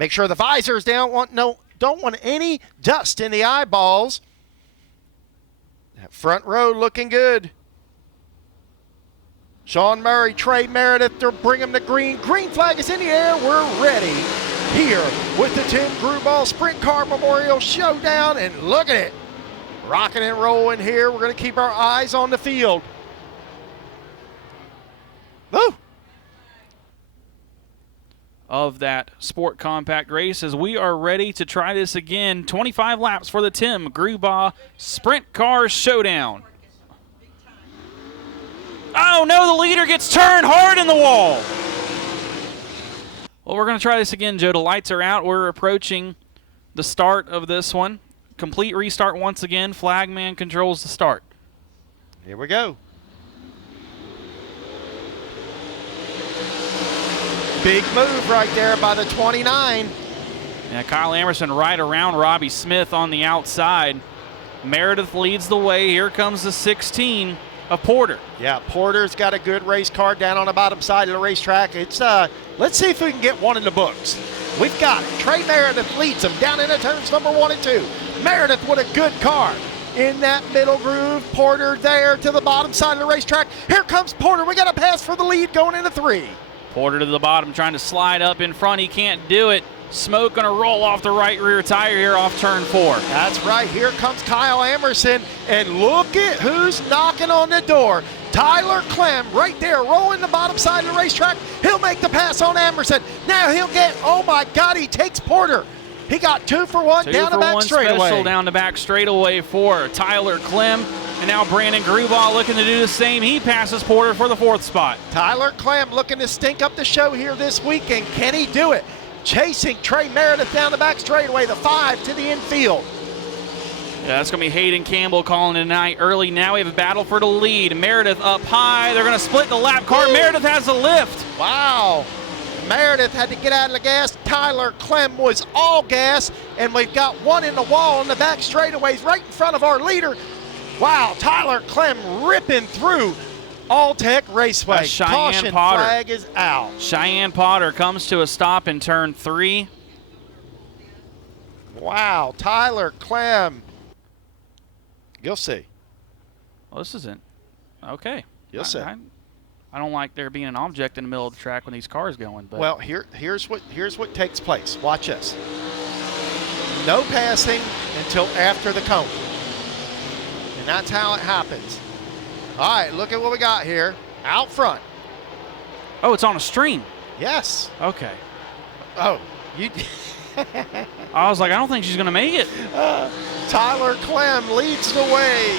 Make sure the visors don't want any dust in the eyeballs. That front row looking good. Sean Murray, Trey Meredith, they'll bring him the green. Green flag is in the air. We're ready here with the Tim Grubaugh Sprint Car Memorial Showdown. And look at it. Rocking and rolling here. We're going to keep our eyes on the field. Woo! Of that sport compact race as we are ready to try this again. 25 laps for the Tim Grubaugh Sprint Car Showdown. Oh no, the leader gets turned hard in the wall. Well, we're going to try this again, Joe. The lights are out. We're approaching the start of this one. Complete restart once again. Flagman controls the start. Here we go. Big move right there by the 29. Yeah, Kyle Emerson right around Robbie Smith on the outside. Meredith leads the way. Here comes the 16 of Porter. Yeah, Porter's got a good race car down on the bottom side of the racetrack. It's let's see if we can get one in the books. We've got it. Trey Meredith leads them down into turns number 1 and 2. Meredith with a good car in that middle groove. Porter there to the bottom side of the racetrack. Here comes Porter. We got a pass for the lead going into 3. Porter to the bottom trying to slide up in front. He can't do it. Smoke going to roll off the right rear tire here off turn 4. That's right. Here comes Kyle Emerson. And look at who's knocking on the door. Tyler Clem right there rolling the bottom side of the racetrack. He'll make the pass on Emerson. Now he'll get, oh my God, he takes Porter. He got 2 for 1 down the back straightaway. Special down the back straightaway for Tyler Clem. And now Brandon Grubaugh looking to do the same. He passes Porter for the 4th spot. Tyler Clem looking to stink up the show here this weekend. Can he do it? Chasing Trey Meredith down the back straightaway, the 5 to the infield. Yeah, that's going to be Hayden Campbell calling tonight early. Now we have a battle for the lead. Meredith up high. They're going to split the lap car. Ooh. Meredith has the lift. Wow. Meredith had to get out of the gas. Tyler Clem was all gas. And we've got one in the wall in the back straightaways right in front of our leader. Wow, Tyler Clem ripping through All-Tech Raceway. Caution flag is out. Cheyenne Potter comes to a stop in turn 3. Wow, Tyler Clem. You'll see. Well, this isn't. Okay. You'll see. I don't like there being an object in the middle of the track when these cars going. But well, here's what takes place. Watch this. No passing until after the cone. And that's how it happens. All right, look at what we got here. Out front. Oh, it's on a string. Yes. Okay. Oh, you. I was like, I don't think she's going to make it. Tyler Clem leads the way.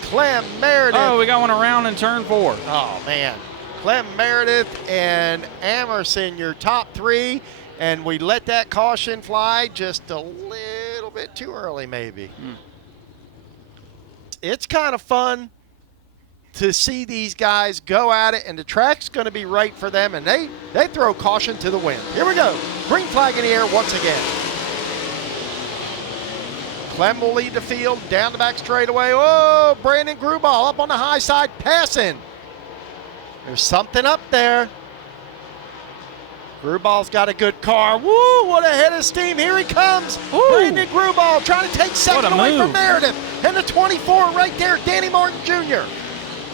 Clem Meredith. Oh, we got one around in turn 4. Oh, man. Clem Meredith and Emerson, your top 3. And we let that caution fly just a little bit too early, maybe. It's kind of fun to see these guys go at it, and the track's going to be right for them, and they throw caution to the wind. Here we go. Green flag in the air once again. Clem will lead the field down the back straightaway. Oh, Brandon Grubaugh up on the high side passing. There's something up there. Grubaugh's got a good car. Woo, what a head of steam. Here he comes. Ooh. Brandon Grubaugh trying to take second away from Meredith. And the 24 right there, Danny Martin Jr.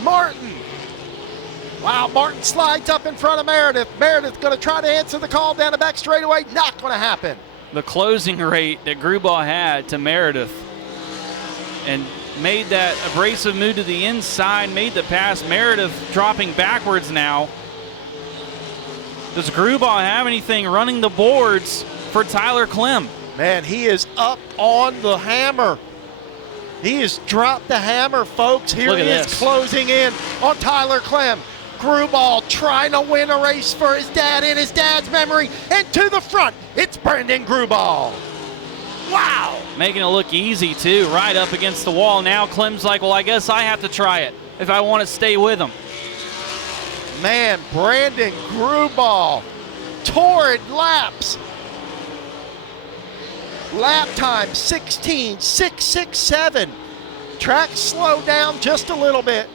Martin. Wow, Martin slides up in front of Meredith. Meredith going to try to answer the call down the back straightaway. Not going to happen. The closing rate that Grubaugh had to Meredith and made that abrasive move to the inside, made the pass. Meredith dropping backwards now. Does Grubaugh have anything running the boards for Tyler Clem? Man, he is up on the hammer. He has dropped the hammer, folks. Here he is closing in on Tyler Clem. Grubaugh trying to win a race for his dad in his dad's memory. And to the front, it's Brandon Grubaugh. Wow. Making it look easy, too, right up against the wall. Now Clem's like, well, I guess I have to try it if I want to stay with him. Man, Brandon Grubaugh, torrid laps. Lap time 16.667. Track slowed down just a little bit.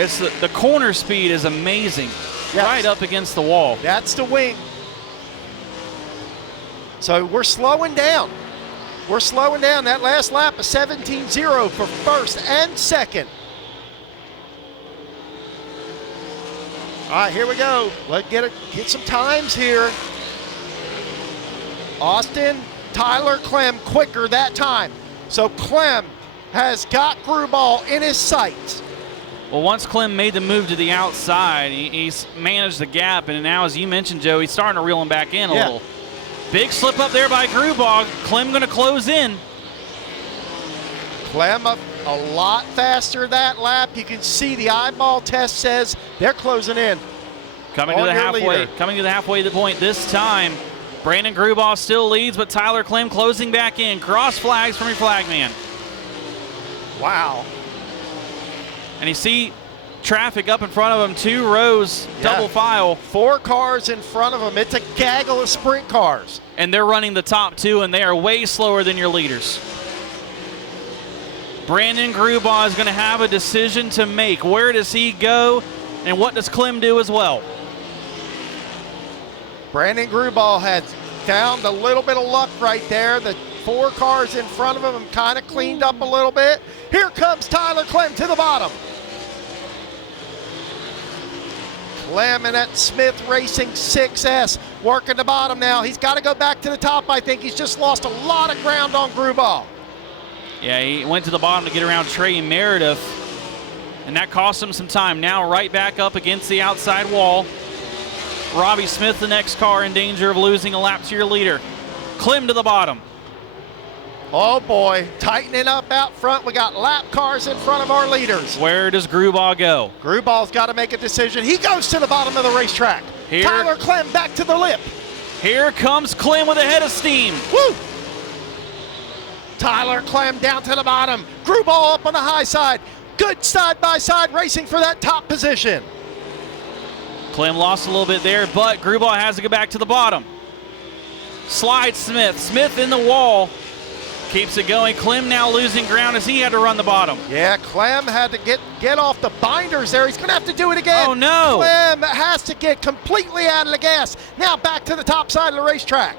It's the corner speed is amazing. Yes. Right up against the wall. That's the wing. So we're slowing down. We're slowing down. That last lap is 17-0 for first and second. All right, here we go. Let's get some times here. Austin, Tyler Clem quicker that time. So Clem has got Grubaugh in his sights. Well, once Clem made the move to the outside, he's managed the gap, and now, as you mentioned, Joe, he's starting to reel him back in a little. Big slip up there by Grubaugh. Clem going to close in. Clem a lot faster that lap. You can see the eyeball test says they're closing in. Coming to the halfway point this time. Brandon Grubaugh still leads, but Tyler Clem closing back in. Cross flags from your flagman. Wow. And you see traffic up in front of him, 2 rows, double file. 4 cars in front of them. It's a gaggle of sprint cars. And they're running the top 2, and they are way slower than your leaders. Brandon Grubaugh is going to have a decision to make. Where does he go, and what does Clem do as well? Brandon Grubaugh has found a little bit of luck right there. The 4 cars in front of him kind of cleaned up a little bit. Here comes Tyler Clem to the bottom. Clem and that Smith Racing 6S working the bottom now. He's got to go back to the top, I think. He's just lost a lot of ground on Grubaugh. Yeah, he went to the bottom to get around Trey Meredith, and that cost him some time. Now right back up against the outside wall. Robbie Smith, the next car, in danger of losing a lap to your leader. Clem to the bottom. Oh boy, tightening up out front. We got lap cars in front of our leaders. Where does Grubaugh go? Grubaugh's got to make a decision. He goes to the bottom of the racetrack. Tyler Clem back to the lip. Here comes Clem with a head of steam. Woo! Tyler Clem down to the bottom. Grubaugh up on the high side. Good side-by-side racing for that top position. Clem lost a little bit there, but Grubaugh has to go back to the bottom. Slide Smith. Smith in the wall. Keeps it going. Clem now losing ground as he had to run the bottom. Yeah, Clem had to get off the binders there. He's going to have to do it again. Oh, no. Clem has to get completely out of the gas. Now back to the top side of the racetrack.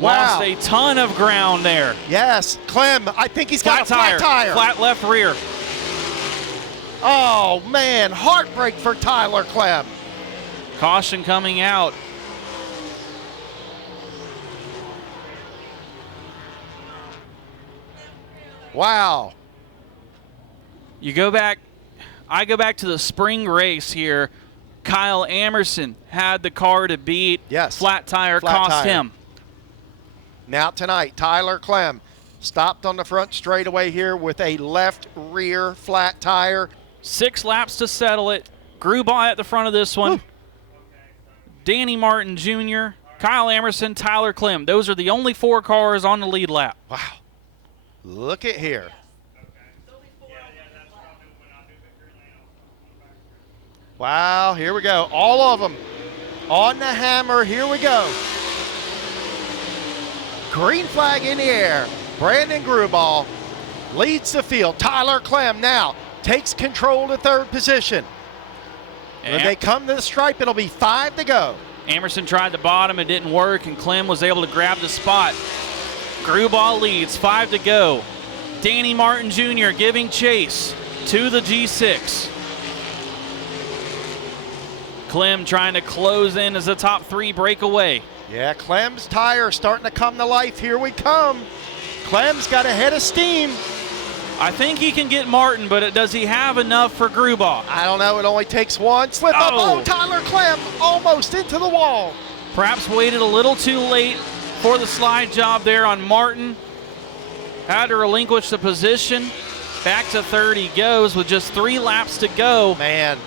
Lost Wow. a ton of ground there. Yes, Clem, I think he's got a flat tire. Flat left rear. Oh, man, heartbreak for Tyler Clem. Caution coming out. Wow. You go back, I go back to the spring race here. Kyle Amerson had the car to beat. Yes. Flat tire cost him. Now tonight, Tyler Clem stopped on the front straightaway here with a left rear flat tire. 6 laps to settle it. Grubaugh at the front of this one. Woo. Danny Martin Jr., Kyle Amerson, Tyler Clem. Those are the only 4 cars on the lead lap. Wow. Look at here. Wow, here we go. All of them on the hammer. Here we go. Green flag in the air. Brandon Grubaugh leads the field. Tyler Clem now takes control to 3rd position. When they come to the stripe, it'll be 5 to go. Amerson tried the bottom, it didn't work, and Clem was able to grab the spot. Grubaugh leads, 5 to go. Danny Martin Jr. giving chase to the G6. Clem trying to close in as the top 3 break away. Yeah, Clem's tire starting to come to life. Here we come. Clem's got a head of steam. I think he can get Martin, but does he have enough for Grubaugh? I don't know. It only takes one. Slip up. Oh, Tyler Clem almost into the wall. Perhaps waited a little too late for the slide job there on Martin. Had to relinquish the position. Back to 3rd he goes with just 3 laps to go. Man,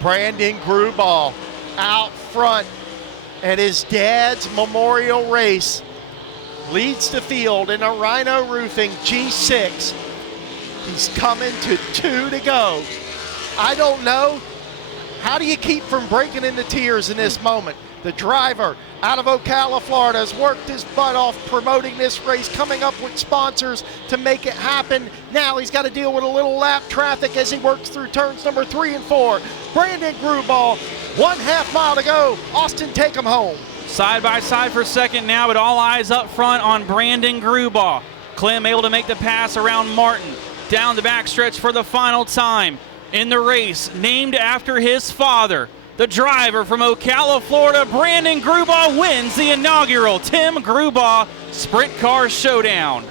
Brandon Grubaugh out front at his dad's memorial race. Leads the field in a Rhino Roofing G6. He's coming to 2 to go. I don't know How do you keep from breaking into tears in this moment? The driver out of Ocala, Florida, has worked his butt off promoting this race, coming up with sponsors to make it happen. Now he's got to deal with a little lap traffic as he works through turns number 3 and 4. Brandon Grubaugh, 1/2 mile to go. Austin, take him home. Side by side for second now, but all eyes up front on Brandon Grubaugh. Clem able to make the pass around Martin. Down the backstretch for the final time in the race, named after his father. The driver from Ocala, Florida, Brandon Grubaugh, wins the inaugural Tim Grubaugh Sprint Car Showdown.